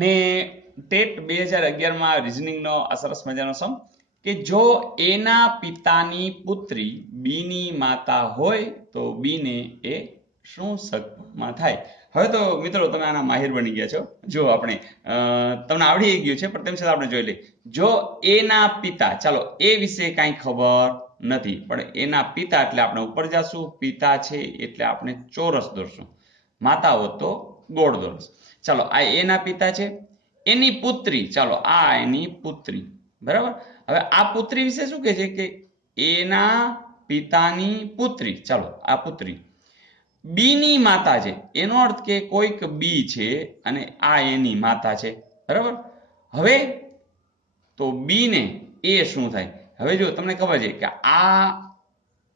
ને ટેટ 2011 માં રિઝનિંગનો આ સરસ મજાનો સમ કે જો એના પિતાની પુત્રી બીની માતા હોય તો બીને એ શું સગમાં થાય. હવે તો મિત્રો તમે આના માહિર બની ગયા છો. જો આપણે તમને આવડી ગયું છે પણ તેમ છતાં આપણે જોઈ લઈએ. જો એના પિતા, ચાલો એ વિશે કાંઈ ખબર નથી પણ એના પિતા એટલે આપણે ઉપર જશું, પિતા છે એટલે આપણે ચોરસ દોરશું, માતા હોત તો ગોળ દોરશું. ચાલો આ એના પિતા છે, એની પુત્રી, ચાલો આ એની પુત્રી, બરાબર. હવે આ પુત્રી વિશે શું કહે છે કે એના પિતાની પુત્રી, ચાલો આ પુત્રી બીની માતા છે, એનો અર્થ કે કોઈક બી છે અને આ એની માતા છે, બરાબર. હવે તો બી ને એ શું થાય? હવે જો તમને ખબર છે કે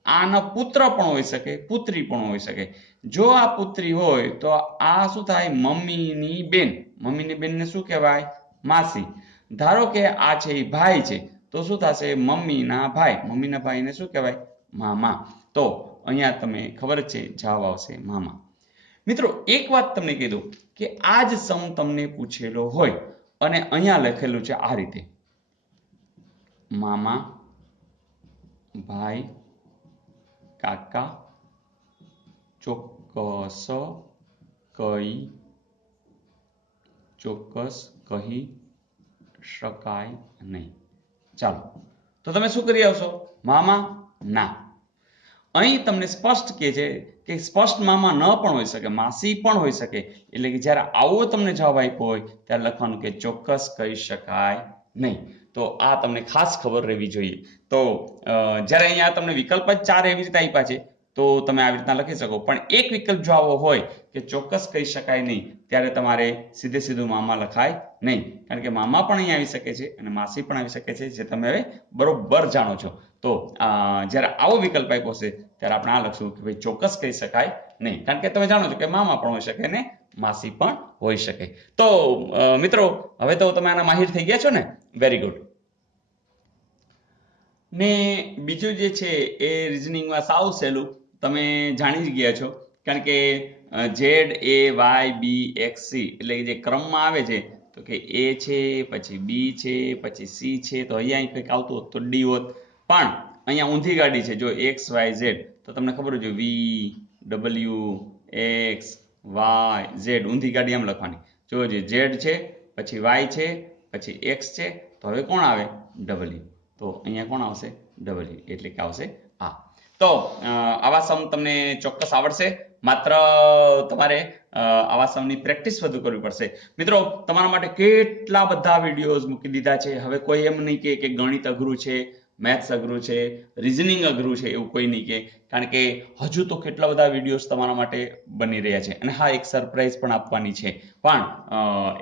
આનો પુત્ર પણ હોઈ શકે, પુત્રી પણ હોઈ શકે. જો આ પુત્રી હોય તો આ શું થાય? મમ્મીની બેન. મમ્મીની બેનને શું કહેવાય? માસી. ધારો કે આ છે એ ભાઈ છે તો શું થશે? મમ્મીના ભાઈ. મમ્મીના ભાઈને શું કહેવાય? મામા. તો અહીંયા તમે ખબર જ છે જવાબ આવશે મામા. મિત્રો એક વાત તમને કહી દઉં કે આ જ સમ તમને પૂછેલો હોય અને અહીંયા લખેલું છે આ રીતે: મામા, ભાઈ, કાકા, ચોક્કસ કહી શકાય નહીં. ચાલો તો તમે શું કરી આવશો? મામા ના. અહીં તમને સ્પષ્ટ કહે છે કે સ્પષ્ટ મામા ન પણ હોઈ શકે, માસી પણ હોઈ શકે. એટલે કે જ્યારે આવો તમને જવાબ આપ્યો હોય ત્યારે લખવાનું કે ચોક્કસ કહી શકાય નહીં. તો આ તમને ખાસ ખબર રહેવી જોઈએ. તો જ્યારે અહીંયા તમને વિકલ્પ જ 4 એવી રીતે આપ્યા છે તો તમે આવી રીતના લખી શકો. પણ એક વિકલ્પ જો આવો હોય કે ચોક્કસ કહી શકાય નહીં ત્યારે તમારે સીધે સીધું મામા લખાય નહીં. કારણ કે મામા પણ અહીં આવી શકે છે અને માસી પણ આવી શકે છે, જે તમે હવે બરોબર જાણો છો. તો જ્યારે આવો વિકલ્પ આપ્યો છે ત્યારે આપણે આ લખશું કે ભાઈ ચોક્કસ કહી શકાય નહીં. કારણ કે તમે જાણો છો કે મામા પણ હોઈ શકે ને માસી પણ હોઈ શકે. તો મિત્રો હવે તો તમે આના માહિર થઈ ગયા છો ને? Very good. ને બીજું જે છે એ રિઝનિંગમાં સાવ સહેલું તમે જાણી જ ગયા છો. કારણ કે ZAYBXC એટલે જે ક્રમમાં આવે છે તો કે એ છે, પછી બી છે, પછી સી છે, તો અહીંયા કંઈક આવતું હોત તો ડી હોત. પણ અહીંયા ઊંધી ગાડી છે. જો XYZ તો તમને ખબર હોય VWXYZ ઊંધી ગાડી એમ લખવાની. જો જે Z છે, પછી Y છે, પછી X છે, તો હવે કોણ આવે? W. તો અહીંયા કોણ આવશે? W. એટલે કે આવશે આ. તો આવા સમ તમને ચોક્કસ આવડશે. માત્ર તમારે આવા સમની પ્રેક્ટિસ વધુ કરવી પડશે. મિત્રો તમારા માટે કેટલા બધા વિડીયોઝ મૂકી દીધા છે. હવે કોઈ એમ નહીં કે ગણિત અઘરું છે, મેથ્સ અઘરું છે, રિઝનિંગ અઘરું છે, એવું કોઈ નહીં કે. કારણ કે હજુ તો કેટલા બધા વિડીયોઝ તમારા માટે બની રહ્યા છે. અને હા, એક સરપ્રાઈઝ પણ આપવાની છે, પણ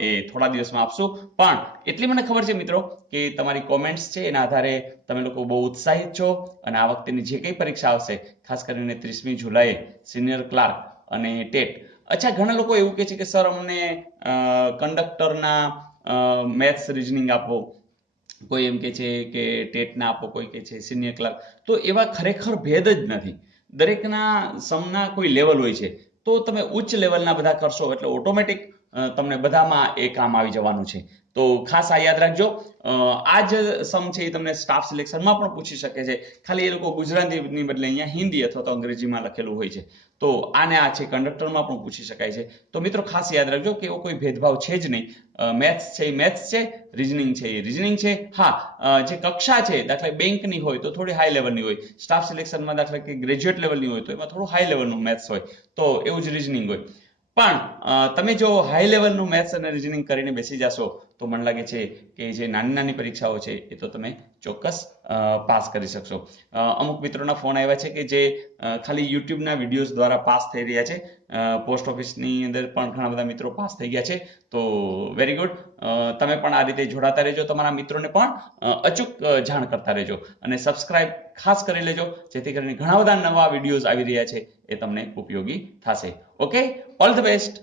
એ થોડા દિવસમાં આપશું. પણ એટલી મને ખબર છે મિત્રો કે તમારી કોમેન્ટ્સ છે એના આધારે તમે લોકો બહુ ઉત્સાહિત છો અને આ વખતેની જે કંઈ પરીક્ષા આવશે, ખાસ કરીને 30મી જુલાઈએ સિનિયર ક્લાર્ક અને ટેટ. અચ્છા, ઘણા લોકો એવું કહે છે કે સર અમને કંડક્ટરના મેથ્સ રિઝનિંગ આપો, કોઈ એમ કે છે કે ટેટના આપો, કોઈ કે છે સિનિયર ક્લાર્ક. તો એવા ખરેખર ભેદ જ નથી. દરેકના સમના કોઈ લેવલ હોય છે. તો તમે ઉચ્ચ લેવલના બધા કરશો એટલે ઓટોમેટિક તમને બધામાં એ કામ આવી જવાનું છે. તો ખાસ આ યાદ રાખજો. આ જ સમ છે એ તમને સ્ટાફ સિલેક્શનમાં પણ પૂછી શકે છે. ખાલી એ લોકો ગુજરાતીની બદલે અહીંયા હિન્દી અથવા તો અંગ્રેજીમાં લખેલું હોય છે. તો આને આ છે કંડક્ટરમાં પણ પૂછી શકાય છે. તો મિત્રો ખાસ યાદ રાખજો કે એવો કોઈ ભેદભાવ છે જ નહીં. મેથ્સ છે એ મેથ્સ છે, રિઝનિંગ છે એ રિઝનિંગ છે. હા, જે કક્ષા છે દાખલા બેંકની હોય તો થોડી હાઈ લેવલની હોય, સ્ટાફ સિલેક્શનમાં દાખલા કે ગ્રેજ્યુએટ લેવલની હોય તો એમાં થોડું હાઈ લેવલનું મેથ્સ હોય, તો એવું જ રિઝનિંગ હોય. પણ તમે જો હાઈ લેવલનું મેથ્સ અને રિઝનિંગ કરીને બેસી જશો તો મને લાગે છે કે જે નાની નાની પરીક્ષાઓ છે એ તો તમે ચોક્કસ પાસ કરી શકશો. અમુક મિત્રોના ફોન આવ્યા છે કે જે ખાલી યુટ્યુબના વિડીયોઝ દ્વારા પાસ થઈ રહ્યા છે. પોસ્ટ ઓફિસની અંદર પણ ઘણા બધા મિત્રો પાસ થઈ ગયા છે. તો વેરી ગુડ. તમે પણ આ રીતે જોડાતા રહેજો, તમારા મિત્રોને પણ અચૂક જાણ કરતા રહેજો અને સબસ્ક્રાઇબ ખાસ કરી લેજો, જેથી કરીને ઘણા બધા નવા વિડીયોઝ આવી રહ્યા છે એ તમને ઉપયોગી થશે. Okay, all the best.